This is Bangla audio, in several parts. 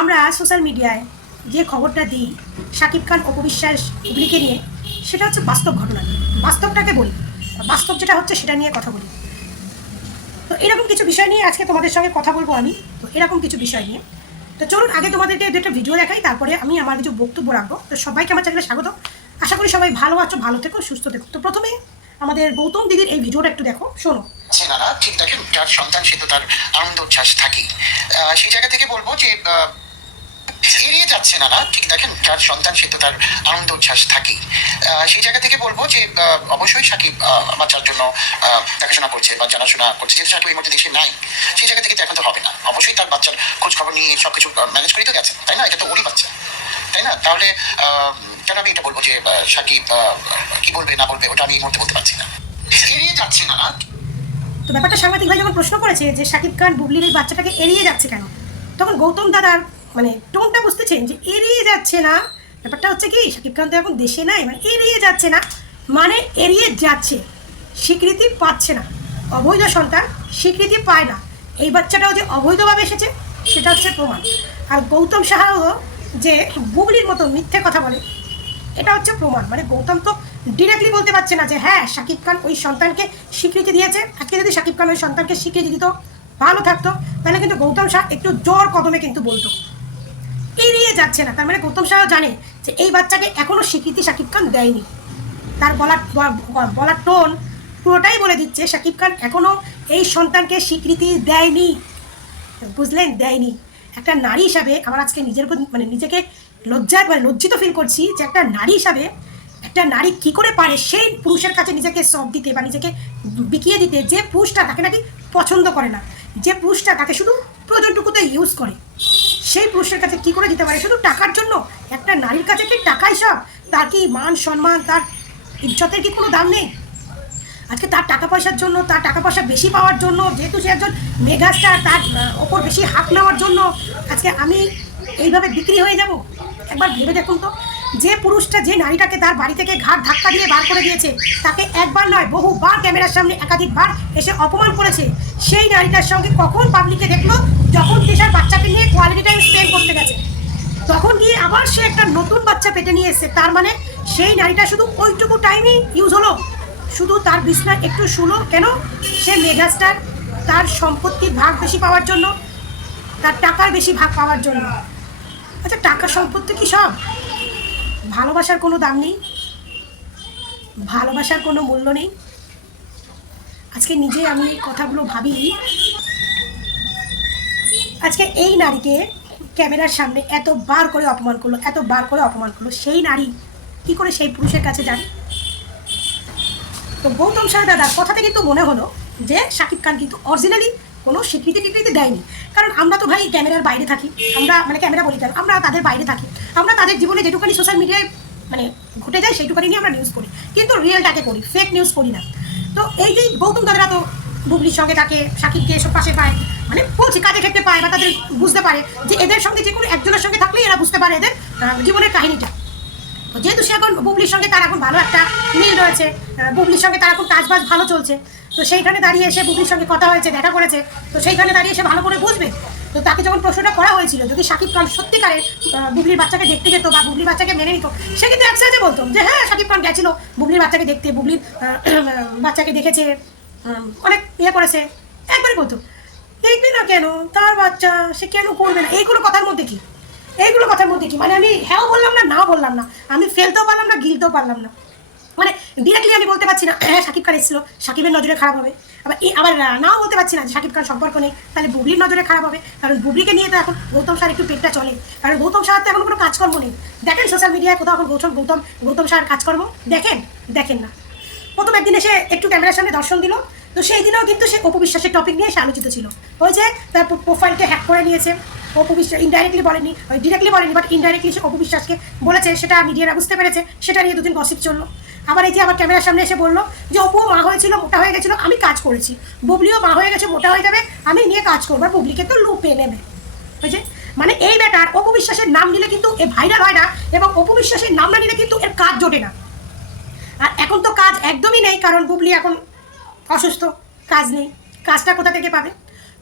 আমরা সোশ্যাল মিডিয়ায় যে খবরটা দিই শাকিব খান অপু বিশ্বাস বুবলিকে নিয়ে, সেটা হচ্ছে বাস্তব ঘটনা। বাস্তবটাকে বলি, বাস্তব যেটা হচ্ছে সেটা নিয়ে কথা বলি। তো এরকম কিছু বিষয় নিয়ে আজকে তোমাদের সঙ্গে কথা বলবো আমি। তো এরকম কিছু বিষয় নিয়ে তো চলুন আগে তোমাদেরকে একটা ভিডিও দেখাই, তারপরে আমি আমার কিছু বক্তব্য রাখবো। তো সবাইকে আমার চ্যানেলে স্বাগত। আশা করি সবাই ভালো আছো, ভালো থেকো, সুস্থ থেকো। তো প্রথমে আমাদের গৌতম দিদির এই ভিডিওটা একটু দেখো, শোনো। না ঠিক দেখেন, যার সন্তান সে তো তার আনন্দ উচ্ছ্বাস থাকেই। সেই জায়গা থেকে বলবো যে এড়িয়ে যাচ্ছে না ঠিক দেখেন, যার সন্তান সে তো তার আনন্দ উচ্ছ্বাস থাকেই। সেই জায়গা থেকে বলবো যে অবশ্যই সাকিব বাচ্চার জন্য দেখাশোনা করছে বা জানাশোনা করছে, যেহেতু সাকিব এই মুহূর্তে দেশে নাই, সেই জায়গা থেকে তো এখন তো হবে না। অবশ্যই তার বাচ্চার খোঁজ খবর নিয়ে সবকিছু ম্যানেজ করেই তো গেছে, তাই না? এটা তো ওরই বাচ্চা, তাই না? তাহলে কেন আমি এটা বলবো যে সাকিব কি বলবে না বলবে, ওটা আমি এই মুহূর্তে বলতে পারছি না। এড়িয়ে যাচ্ছে না। তো ব্যাপারটা সাংবাদিক ভাই যখন প্রশ্ন করেছে যে শাকিব খান বুবলির এই বাচ্চাটাকে এড়িয়ে যাচ্ছে কেন, তখন গৌতম দাদার মানে টোনটা বুঝতেছেন যে এড়িয়ে যাচ্ছে না। ব্যাপারটা হচ্ছে কি, শাকিব খান তো এখন দেশে নাই, মানে এড়িয়ে যাচ্ছে না মানে এড়িয়ে যাচ্ছে, স্বীকৃতি পাচ্ছে না। অবৈধ সন্তান স্বীকৃতি পায় না, এই বাচ্চাটাও যে অবৈধভাবে এসেছে সেটা হচ্ছে প্রমাণ। আর গৌতম সাহাও যে বুবলির মতো মিথ্যে কথা বলে, এটা হচ্ছে প্রমাণ। মানে গৌতম তো ডিরেক্টলি বলতে পারছে না যে হ্যাঁ শাকিব খান ওই সন্তানকে স্বীকৃতি দিয়েছে। আজকে যদি শাকিব খান ওই সন্তানকে স্বীকৃতি দিত, ভালো থাকতো, তাহলে কিন্তু গৌতম শাহ একটু জোর কদমে কিন্তু বলতো। এড়িয়ে যাচ্ছে না, তার মানে গৌতম শাহ জানে যে এই বাচ্চাকে এখনো স্বীকৃতি শাকিব খান দেয়নি। তার বলার টোন পুরোটাই বলে দিচ্ছে শাকিব খান এখনো এই সন্তানকে স্বীকৃতি দেয়নি। বুঝলেন? দেয়নি। একটা নারী হিসাবে আমার আজকে নিজের মানে নিজেকে লজ্জিত ফিল করছি যে একটা নারী হিসাবে একটা নারী কি করে পারে সেই পুরুষের কাছে নিজেকে সব দিতে বা নিজেকে বিকিয়ে দিতে, যে পুরুষটা তাকে নাকি পছন্দ করে না, যে পুরুষটা তাকে শুধু প্রয়োজনটুকুতে ইউজ করে, সেই পুরুষের কাছে কি করে দিতে পারে শুধু টাকার জন্য। একটা নারীর কাছে কি টাকাই সব? তার কি মান সম্মান, তার ইজ্জতের কি কোনো দাম নেই? আজকে তার টাকা পয়সার জন্য, তার টাকা পয়সা বেশি পাওয়ার জন্য, যেহেতু সে একজন মেগাস্টার, তার ওপর বেশি হাত নেওয়ার জন্য আজকে আমি এইভাবে বিক্রি হয়ে যাব? একবার ভেবে দেখুন তো, যে পুরুষটা যে নারীটাকে তার বাড়ি থেকে ঘাট ধাক্কা দিয়ে বার করে দিয়েছে, তাকে একবার নয় বহুবার ক্যামেরার সামনে একাধিকবার এসে অপমান করেছে, সেই নারীটার সঙ্গে কখন পাবলিকে দেখলো? যখন তিশার বাচ্চাকে নিয়ে কোয়ালিটি টাইম স্পেন্ড করতে গেছে, তখন গিয়ে আবার সে একটা নতুন বাচ্চা পেটে নিয়ে এসেছে। তার মানে সেই নারীটা শুধু ওইটুকু টাইমই ইউজ হলো, শুধু তার বিছনা একটু শুলো কেন? সে মেগাস্টার, তার সম্পত্তির ভাগ বেশি পাওয়ার জন্য, তার টাকার বেশি ভাগ পাওয়ার জন্য। আচ্ছা, টাকা সম্পত্তি কি সব? ভালোবাসার কোনো দাম নেই, ভালোবাসার কোনো মূল্য নেই। আজকে নিজে আমি কথাগুলো ভাবি, আজকে এই নারীকে ক্যামেরার সামনে এতবার করে অপমান করলো, এতবার করে অপমান করলো, সেই নারী কি করে সেই পুরুষের কাছে যাবে? তো গৌতম শাহ দাদার কথাতে কিন্তু মনে হলো যে শাকিব খান কিন্তু অরিজিনালি কোনো স্বীকৃতি টিকৃতি দেয়নি। কারণ আমরা তো ভাই ক্যামেরার বাইরে থাকি, আমরা মানে ক্যামেরা বলি কেন, আমরা তাদের বাইরে থাকি, আমরা তাদের জীবনে যেটুখানি সোশ্যাল মিডিয়ায় মানে ঘটে যায় সেইটুখানি নিয়ে আমরা নিউজ করি, কিন্তু রিয়েলটাকে করি, ফেক নিউজ করি না। তো এই যে গৌতম দাদারা তো বুবলির সঙ্গে থাকে, শাকিবকে এসব পাশে পায়, মানে বলছি কাজে ক্ষেত্রে পায়, বা তাদের বুঝতে পারে যে এদের সঙ্গে যে কোনো একজনের সঙ্গে থাকলেই এরা বুঝতে পারে এদের জীবনের কাহিনীটা। যেহেতু সে এখন বুবলির সঙ্গে তার এখন ভালো একটা মিল রয়েছে, বুবলির সঙ্গে তার এখন কাজবাজ ভালো চলছে, তো সেইখানে দাঁড়িয়ে এসে বুবলির সঙ্গে কথা হয়েছে, দেখা করেছে, তো সেইখানে দাঁড়িয়ে এসে ভালো করে বুঝবে। তো তাকে যখন প্রশ্নটা করা হয়েছিল যদি শাকিব খান সত্যিকারে বুবলির বাচ্চাকে দেখতে যেত বা বুবলির বাচ্চাকে মেনে নিত, সে কিন্তু একসাথে বলতো যে হ্যাঁ শাকিব খান গেছিল বুবলির বাচ্চাকে দেখতে, বুবলির বাচ্চাকে দেখেছে, অনেক ইয়ে করেছে, একবারই বলতো। দেখবে না কেন তার বাচ্চা, সে কেন করবে না? এইগুলো কথার মধ্যে কি, এইগুলো কথার মধ্যে কি? মানে আমি হ্যাঁ বললাম না, না বললাম না, আমি ফেলতেও পারলাম না, গিলতেও পারলাম না। মানে ডিরেক্টলি আমি বলতে পারছি না হ্যাঁ শাকিব খান এসেছিল, শাকিবের নজরে খারাপ হবে, আবার নাও বলতে পারছি না যে শাকিব খান সম্পর্ক নেই, তাহলে বুবলির নজরে খারাপ হবে। কারণ বুবলিকে নিয়ে তো এখন গৌতম শাহর একটু পেটটা চলে, কারণ গৌতম শাহর তো এখন কোনো কাজকর্ম নেই। দেখেন সোশ্যাল মিডিয়ায় কোথাও এখন গৌতম শাহর কাজকর্ম দেখেন না। প্রথম একদিন এসে একটু ক্যামেরার সামনে দর্শন দিল, তো সেই দিনেও কিন্তু সে অপু বিশ্বাসের টপিক নিয়ে সে আলোচিত ছিল। ওই যে তার প্রোফাইলকে হ্যাক করে নিয়েছে, অপু বিশ্বাস ইনডাইরেক্টলি বলেনি, ডিরেক্টলি বলেনি, বাট ইনডাইরেক্টলি সে অপু বিশ্বাসকে বলেছে, সেটা মিডিয়ারা বুঝতে পেরেছে, সেটা নিয়ে দুদিন গসিপ চললো। আবার এই যে আবার ক্যামেরার সামনে এসে বললো যে অপুও মা হয়েছিল, মোটা হয়ে গেছিলো, আমি কাজ করেছি, বুবলিও মা হয়ে গেছে, মোটা হয়ে যাবে, আমি নিয়ে কাজ করবো, আর বুবলিকে তো লুপে নেবে। বুঝছে? মানে এই ব্যাটার অপু বিশ্বাসের নাম নিলে কিন্তু এ ভাইরাল হয় না, এবং অপু বিশ্বাসের নাম না নিলে কিন্তু এর কাজ জোটে না। আর এখন তো কাজ একদমই নেই, কারণ বুবলি এখন অসুস্থ, কাজ নেই, কাজটা কোথা থেকে পাবে?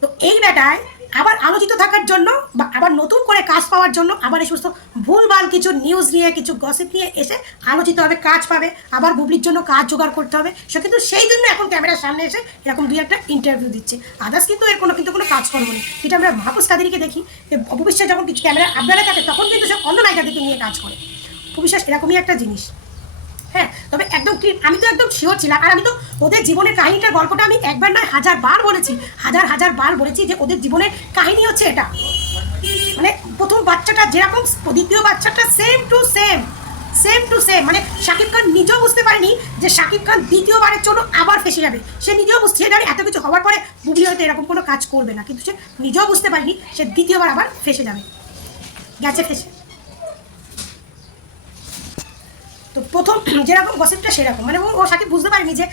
তো এই বেটায় আবার আলোচিত থাকার জন্য বা আবার নতুন করে কাজ পাওয়ার জন্য আবার এই সমস্ত ভুলভাল কিছু নিউজ নিয়ে কিছু গসিপ নিয়ে এসে আলোচিত হবে, কাজ পাবে, আবার বুবলির জন্য কাজ জোগাড় করতে হবে। সে কিন্তু সেই জন্য এখন ক্যামেরার সামনে এসে এরকম দুই একটা ইন্টারভিউ দিচ্ছে। আদার্স কিন্তু এর কোনো কাজকর্ম নেই। এটা আমরা মাহফুজ কাদেরীকে দেখি যে অপবিশ্বাস যখন কিছু ক্যামেরা আবদালে থাকে তখন কিন্তু সে অন্য নায়িকাদেরকে নিয়ে কাজ করে। অপবিশ্বাস এরকমই একটা জিনিস। হ্যাঁ, তবে একদম আমি তো একদম শিওর ছিলাম। আর আমি তো ওদের জীবনের কাহিনীটার গল্পটা আমি একবার নয় হাজার বার বলেছি যে ওদের জীবনের কাহিনী হচ্ছে এটা। মানে প্রথম বাচ্চাটা যেরকম দ্বিতীয় বাচ্চাটা সেম টু সেম। মানে শাকিব খান নিজেও বুঝতে পারেনি যে শাকিব খান দ্বিতীয়বারের জন্য আবার ফেসে যাবে। সে নিজেও বুঝতে জানে এত কিছু হওয়ার পরে বুবলি হয়তো এরকম কোনো কাজ করবে না, কিন্তু সে নিজেও বুঝতে পারেনি সে দ্বিতীয়বার আবার ফেসে যাবে, গেছে ফেসে। তো প্রথম যেরকম গসিপটা সেরকম, মানে ও শাকিব বুঝতে পারেনি যে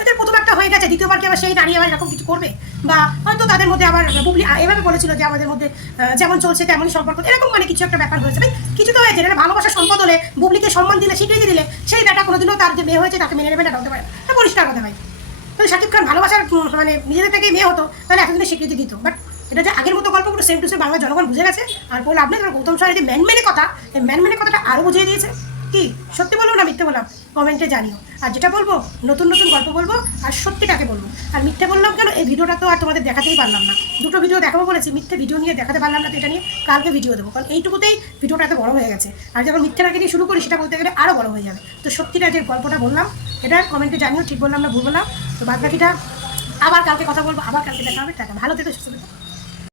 ওদের প্রথম একটা হয়ে গেছে, দ্বিতীয়বার কি আবার সেই নারী আবার এরকম কিছু করবে, বা হয়তো তাদের মধ্যে আবার বুবলি এভাবে বলেছিল যে আমাদের মধ্যে যেমন চলছে তেমনই সম্পর্ক, এরকম মানে কিছু একটা ব্যাপার হয়েছে। কিছু তো হয়েছে, এটা ভালোবাসার সম্পদ হলে বুবলিকে সম্মান দিলে, স্বীকৃতি দিলে সেই ব্যাটা কোনোদিনও তার যে মেয়ে হয়েছে তাকে মেনে নেবে না, হতে পারে না, পরিষ্কার কথা ভাই। তাহলে শাকিব খান ভালোবাসার মানে নিজেদের থেকে মেয়ে হতো তাহলে এতদিনে স্বীকৃতি দিত। বাট এটা যে আগের মতো গল্প পুরো সেম টু সেম বাংলা জনগণ বুঝে গেছে। আর বলে আপনি গৌতম স্যারের যে ম্যানমেনে কথা, এই ম্যানমেনে কথাটা আরও বুঝিয়ে দিয়েছে। কি সত্যি বলবো না মিথ্যে বললাম কমেন্টে জানিও। আর যেটা বলবো নতুন গল্প বলবো, আর সত্যিটাকে বলবো। আর মিথ্যে বললাম কেন, এই ভিডিওটা তো আর তোমাদের দেখাতেই পারলাম না। দুটো ভিডিও দেখাবো বলেছি, মিথ্যে ভিডিও নিয়ে দেখাতে পারলাম না, তো এটা নিয়ে কালকে ভিডিও দেবো, কারণ এইটুকুতেই ভিডিওটা এত বড় হয়ে গেছে। আর যখন মিথ্যেটাকে নিয়ে শুরু করি সেটা বলতে গেলে আরও বড় হয়ে যাবে। তো সত্যিটা যে গল্পটা বললাম এটা কমেন্টে জানিও, ঠিক বললাম না ভুল বললাম। তো বাদ বাকিটা আবার কালকে কথা বলবো, আবার কালকে দেখা হবে। টাটা, ভালো থেকো, সুস্থ থেকো।